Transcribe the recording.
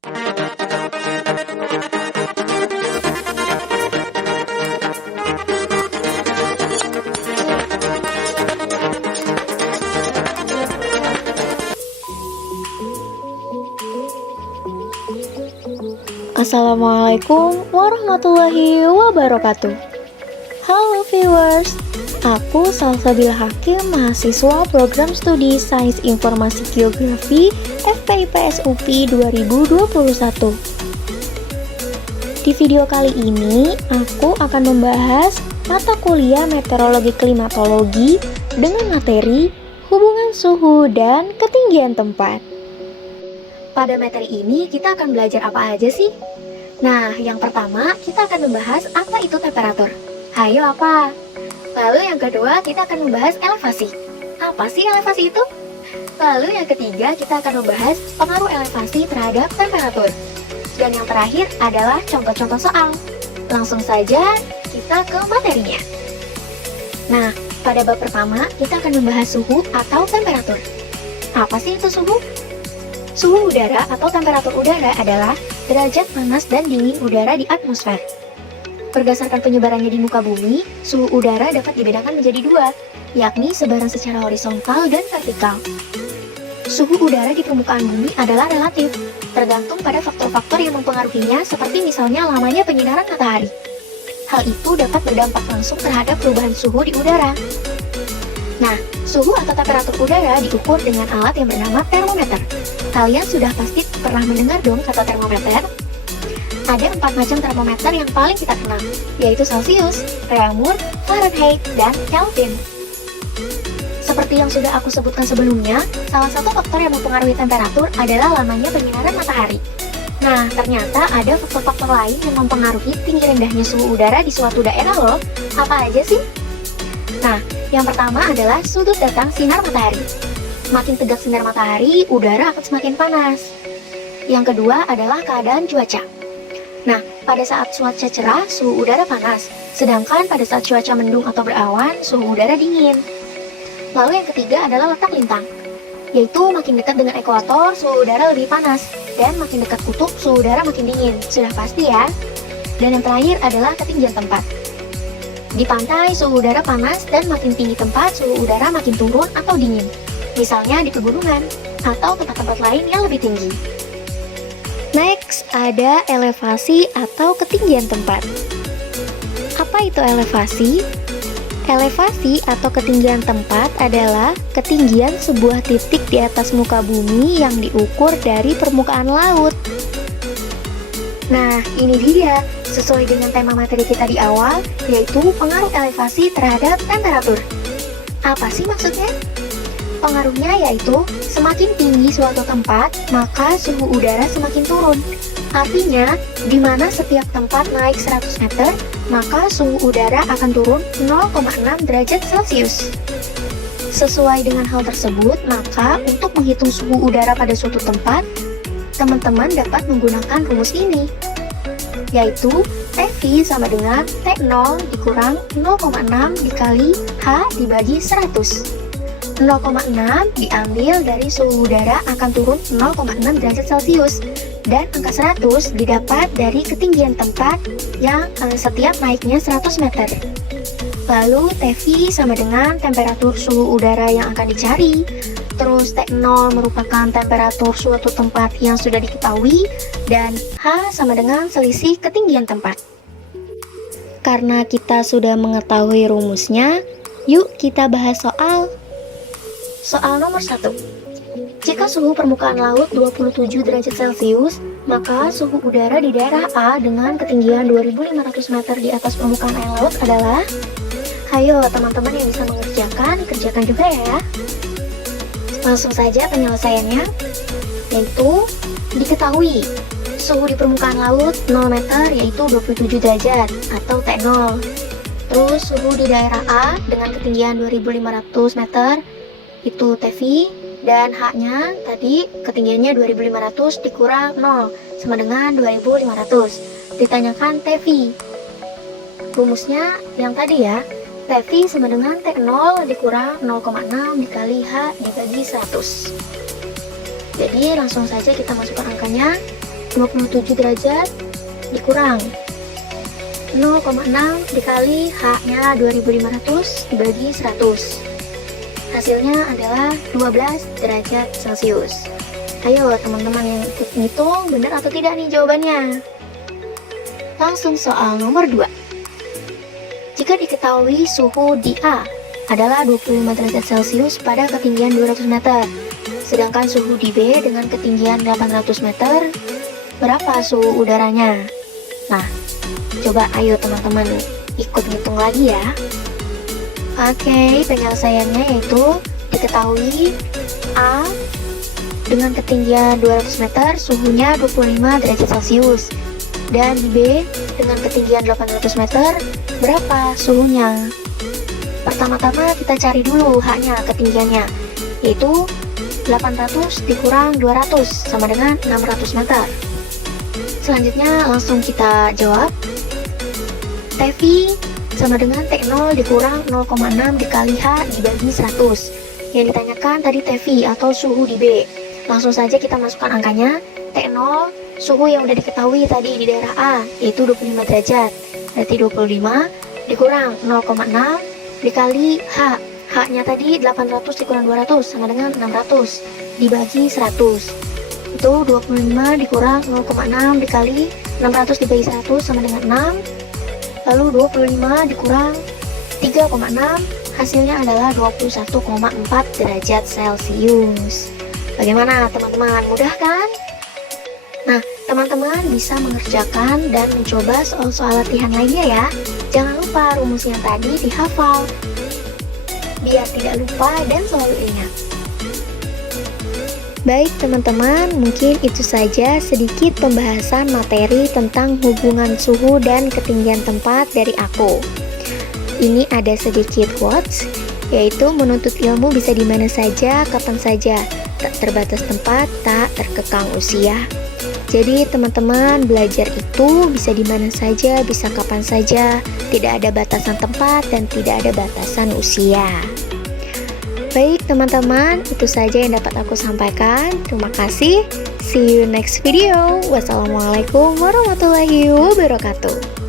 Assalamualaikum warahmatullahi wabarakatuh. Halo viewers, aku Salsabila Hakim, mahasiswa program studi Sains Informasi Geografi FPIPS UPI 2021. Di video kali ini, aku akan membahas mata kuliah meteorologi klimatologi dengan materi hubungan suhu dan ketinggian tempat. Pada materi ini kita akan belajar apa aja sih? Nah, yang pertama kita akan membahas apa itu temperatur. Hayo apa? Lalu yang kedua kita akan membahas elevasi. Apa sih elevasi itu? Lalu yang ketiga kita akan membahas pengaruh elevasi terhadap temperatur. Dan yang terakhir adalah contoh-contoh soal. Langsung saja kita ke materinya. Nah, pada bab pertama kita akan membahas suhu atau temperatur. Apa sih itu suhu? Suhu udara atau temperatur udara adalah derajat panas dan dingin udara di atmosfer. Berdasarkan penyebarannya di muka bumi, suhu udara dapat dibedakan menjadi dua, yakni sebaran secara horizontal dan vertikal. Suhu udara di permukaan bumi adalah relatif, tergantung pada faktor-faktor yang mempengaruhinya seperti misalnya lamanya penyinaran matahari. Hal itu dapat berdampak langsung terhadap perubahan suhu di udara. Nah, suhu atau temperatur udara diukur dengan alat yang bernama termometer. Kalian sudah pasti pernah mendengar dong kata termometer? Ada 4 macam termometer yang paling kita kenal, yaitu Celsius, Reaumur, Fahrenheit, dan Kelvin. Seperti yang sudah aku sebutkan sebelumnya, salah satu faktor yang mempengaruhi temperatur adalah lamanya penyinaran matahari. Nah, ternyata ada faktor-faktor lain yang mempengaruhi tinggi rendahnya suhu udara di suatu daerah loh. Apa aja sih? Nah, yang pertama adalah sudut datang sinar matahari. Makin tegak sinar matahari, udara akan semakin panas. Yang kedua adalah keadaan cuaca. Nah, pada saat cuaca cerah, suhu udara panas. Sedangkan pada saat cuaca mendung atau berawan, suhu udara dingin. Lalu yang ketiga adalah letak lintang, yaitu makin dekat dengan ekuator, suhu udara lebih panas. Dan makin dekat kutub, suhu udara makin dingin. Sudah pasti ya. Dan yang terakhir adalah ketinggian tempat. Di pantai, suhu udara panas dan makin tinggi tempat, suhu udara makin turun atau dingin. Misalnya di pegunungan atau tempat-tempat lain yang lebih tinggi. Next, ada elevasi atau ketinggian tempat. Apa itu elevasi? Elevasi atau ketinggian tempat adalah ketinggian sebuah titik di atas muka bumi yang diukur dari permukaan laut. Nah, ini dia, sesuai dengan tema materi kita di awal, yaitu pengaruh elevasi terhadap temperatur. Apa sih maksudnya? Pengaruhnya yaitu, semakin tinggi suatu tempat, maka suhu udara semakin turun. Artinya, di mana setiap tempat naik 100 meter, maka suhu udara akan turun 0,6 derajat Celcius. Sesuai dengan hal tersebut, maka untuk menghitung suhu udara pada suatu tempat, teman-teman dapat menggunakan rumus ini, yaitu Tv sama dengan T0 dikurang 0,6 dikali H dibagi 100. 0,6 diambil dari suhu udara akan turun 0,6 derajat Celcius, dan angka 100 didapat dari ketinggian tempat yang setiap naiknya 100 meter. Lalu Tv sama dengan temperatur suhu udara yang akan dicari. Terus T0 merupakan temperatur suatu tempat yang sudah diketahui, dan H sama dengan selisih ketinggian tempat. Karena kita sudah mengetahui rumusnya, yuk kita bahas soal. Soal nomor 1. Jika suhu permukaan laut 27 derajat Celcius, maka suhu udara di daerah A dengan ketinggian 2500 meter di atas permukaan air laut adalah... Hayo teman-teman yang bisa mengerjakan, kerjakan juga ya. Langsung saja penyelesaiannya, yaitu diketahui suhu di permukaan laut 0 meter yaitu 27 derajat atau T0. Terus suhu di daerah A dengan ketinggian 2500 meter itu Tv, dan H-nya tadi ketinggiannya 2500 dikurang 0 sama dengan 2500. Ditanyakan Tv. Rumusnya yang tadi ya, Tv sama dengan T0 dikurang 0,6 dikali H dibagi 100. Jadi langsung saja kita masukkan angkanya. 27 derajat dikurang 0,6 dikali H-nya 2500 dibagi 100. Hasilnya adalah 12 derajat Celcius. Ayo teman-teman yang ikut ngitung, benar atau tidak nih jawabannya? Langsung soal nomor 2. Jika diketahui suhu di A adalah 25 derajat Celcius pada ketinggian 200 meter, sedangkan suhu di B dengan ketinggian 800 meter, berapa suhu udaranya? Nah, coba ayo teman-teman ikut ngitung lagi ya. Oke, penyelesaiannya yaitu diketahui A dengan ketinggian 200 meter suhunya 25 derajat Celcius, dan di B dengan ketinggian 800 meter berapa suhunya? Pertama-tama kita cari dulu H-nya, ketinggiannya, yaitu 800 dikurang 200 sama dengan 600 meter. Selanjutnya langsung kita jawab. TV sama dengan T0 dikurang 0,6 dikali H dibagi 100. Yang ditanyakan tadi TV atau suhu di B. Langsung saja kita masukkan angkanya. T0 suhu yang udah diketahui tadi di daerah A, yaitu 25 derajat. Berarti 25 dikurang 0,6 dikali H. H-nya tadi 800 dikurang 200 sama dengan 600 dibagi 100. Itu 25 dikurang 0,6 dikali 600 dibagi 100 sama dengan 6. Lalu 25 dikurang 3,6, hasilnya adalah 21,4 derajat Celcius. Bagaimana teman-teman, mudah kan? Nah, teman-teman bisa mengerjakan dan mencoba soal-soal latihan lainnya ya. Jangan lupa rumus yang tadi dihafal, biar tidak lupa dan selalu ingat. Baik teman-teman, mungkin itu saja sedikit pembahasan materi tentang hubungan suhu dan ketinggian tempat dari aku. Ini ada sedikit quotes, yaitu menuntut ilmu bisa di mana saja, kapan saja, tak terbatas tempat, tak terkekang usia. Jadi teman-teman, belajar itu bisa di mana saja, bisa kapan saja, tidak ada batasan tempat dan tidak ada batasan usia. Baik teman-teman, itu saja yang dapat aku sampaikan. Terima kasih. See you next video. Wassalamualaikum warahmatullahi wabarakatuh.